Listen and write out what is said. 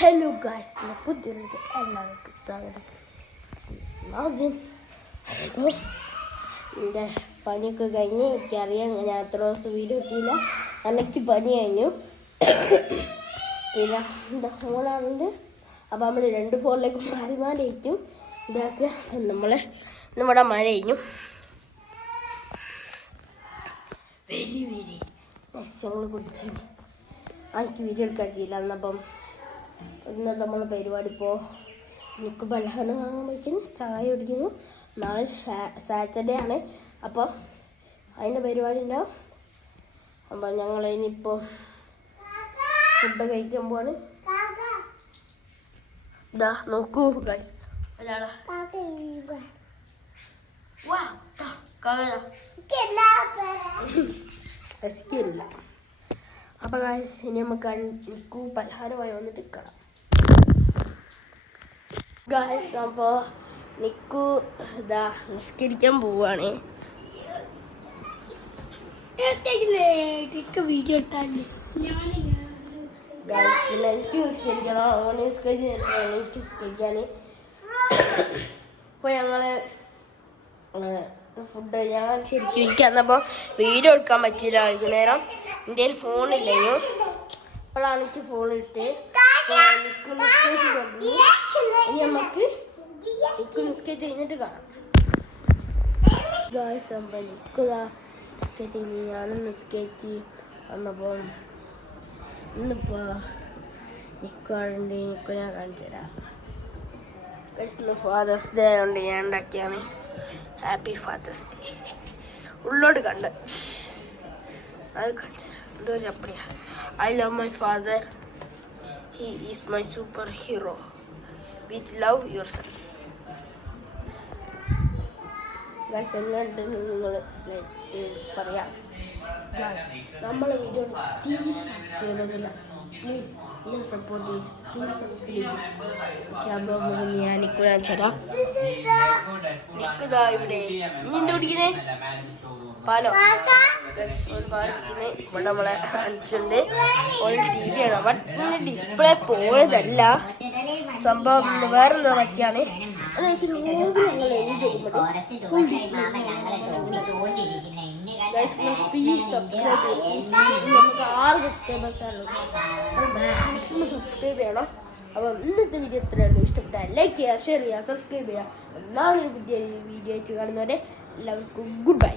Hello guys, പുതിയൊരു എല്ലാവർക്കും സ്വാഗതം. അപ്പോൾ എൻ്റെ പനിയൊക്കെ കഴിഞ്ഞ് എനിക്കറിയാം ഞാൻ എത്ര ദിവസം വീഡിയോ ഇട്ടില്ല. എനിക്ക് പനി കഴിഞ്ഞു. പിന്നെ എന്താ ഫോണാണെങ്കിൽ അപ്പോൾ നമ്മൾ 2 ഫോണിലേക്ക് മാറി മാറിയിട്ടും ഇതാക്കുക. നമ്മുടെ മഴ കഴിഞ്ഞു. വെരി ഞങ്ങൾ കുടിച്ചു. എനിക്ക് വീഡിയോ എടുക്കാൻ ചെയ്യില്ല. എന്നപ്പം ഇന്ന് നമ്മൾ പരിപാടി ഇപ്പോൾ എനിക്ക് പലഹാരം വാങ്ങാൻ വയ്ക്കും, ചായ കുടിക്കുന്നു. നാളെ സാറ്റർഡേ ആണ്, അപ്പോൾ അതിൻ്റെ പരിപാടി ഉണ്ടാവും. അപ്പം ഞങ്ങൾ ഇനിയിപ്പോൾ ഫുഡ് കഴിക്കാൻ പോവാണ്. ഇതാ നോക്കൂ ഗൈസ്, ഒരാളാ രസിക്കില്ല. അപ്പോൾ ഗൈസ് ഇനി നമുക്ക് നിൽക്കൂ പലഹാരമായി വന്നിട്ട് കാണാം. ഗൈസ് അപ്പോൾ നിൽക്കൂ ഇതാ നിസ്കരിക്കാൻ പോവാണ്. വീഡിയോ ഇട്ടാണ്ട് ഗൈസ് പിന്നെ എനിക്ക് നിസ്കരിക്കണം. അങ്ങനെ എനിക്ക് നിസ്കരിക്കാൻ. അപ്പോൾ ഞങ്ങൾ ഫുഡ് ഞാൻ ശരിക്കും എനിക്കന്നപ്പോൾ വീഡിയോ എടുക്കാൻ പറ്റില്ല. വൈകുന്നേരം എൻ്റെ കയ്യിൽ ഫോണില്ലയോ, അപ്പോഴാണ് എനിക്ക് ഫോൺ ഇട്ട് ഇനി നമുക്ക് നിസ്കേറ്റ് കഴിഞ്ഞിട്ട് കാണാം. ഗായ്സ് അപ്പോൾ നിൽക്കുക നിസ്കേറ്റ് കഴിഞ്ഞ് ഞാനും നിസ്കേറ്റ് വന്നപ്പോൾ ഇന്നിപ്പോൾ നിൽക്കാറുണ്ട്. നിൽക്കുക ഞാൻ കാണിച്ചു തരാം. ഗായ്സ് ഫാദേഴ്സ് ഡേ ആയതുകൊണ്ട് ഞാൻ ഉണ്ടാക്കിയാണ്. Happy father's day. ഉള്ളോട്ട് കണ്ട് അത് കാണിച്ചു തരാം. എന്തോ ചപ്പടിയാ. I love my father, he is my super hero, with love your son. Guys എങ്ങനെയുണ്ട് നിങ്ങൾ പറയാം. നമ്മളെ വീഡിയോ തീരെ സബ്സ്ക്രൈബ് ചെയ്തില്ല. പ്ലീസ് എന്നെ സപ്പോർട്ട് ചെയ്ത് പ്ലീസ് സബ്സ്ക്രൈബ്. ക്യാമറ ഞാൻ നിൽക്കാൻ ചേട്ടാ നിൽക്കുന്നതാ ഇവിടെ. നിന്റെ കുടിക്കുന്നേ പാലോ ഒരു പാലത്തിന് ഇവിടെ നമ്മളെ അഞ്ചുണ്ട്. ഒരു TV ആണ്. ബട്ട് ഇതിൻ്റെ ഡിസ്പ്ലേ പോയതല്ല, സംഭവം വേറെന്താ പറ്റിയാണ്. ഞങ്ങൾ enjoy full display. Please subscribe ചെയ്യും. നമുക്ക് 6 സബ്സ്ക്രൈബേഴ്സാണ്. മാക്സിമം സബ്സ്ക്രൈബ് ചെയ്യണം. അപ്പം ഇന്നത്തെ വീഡിയോ എത്രയുള്ളൂ. ഇഷ്ടപ്പെട്ടാൽ ലൈക്ക് ചെയ്യുക, ഷെയർ ചെയ്യുക, സബ്സ്ക്രൈബ് ചെയ്യുക. നാളെ ഒരു പുതിയ വീഡിയോ ആയിട്ട് കാണുന്നവരെ എല്ലാവർക്കും ഗുഡ് ബൈ.